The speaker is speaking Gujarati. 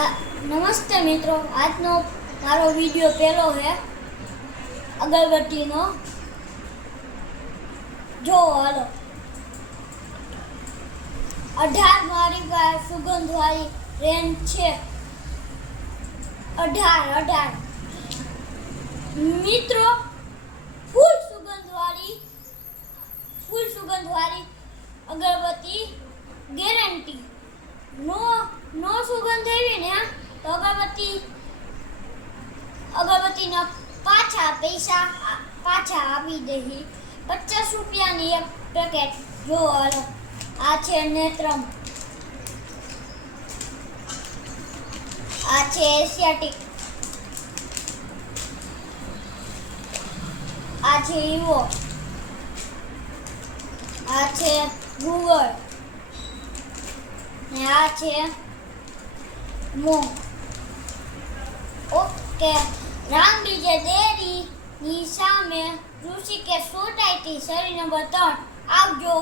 નમસ્તે મિત્રો, આજનો મારો વિડિયો પહેલો છે અગરબત્તીનો. જો હાલો 18 મારી પાસે સુગંધવાળી રેન્જ છે. 18 મિત્રો, ફૂલ સુગંધવાળી અગરબત્તી ગેરંટી. નો સુગંધ આવી ને તો અગરબત્તીના પૈસા પાછા આપી દઈ. 50 રૂપિયાની એક પેકેટ. જો હાલો, આ છે નેત્રમ, આ છે એશિયાટિક, આ છે ઈવો, આ છે ગૂગલ ને આ છે મોંગ. ઓકે, રામબીજે ડેરીની સામે ઋષિકેશ સોસાયટી, શેરી નંબર 3. આવજો.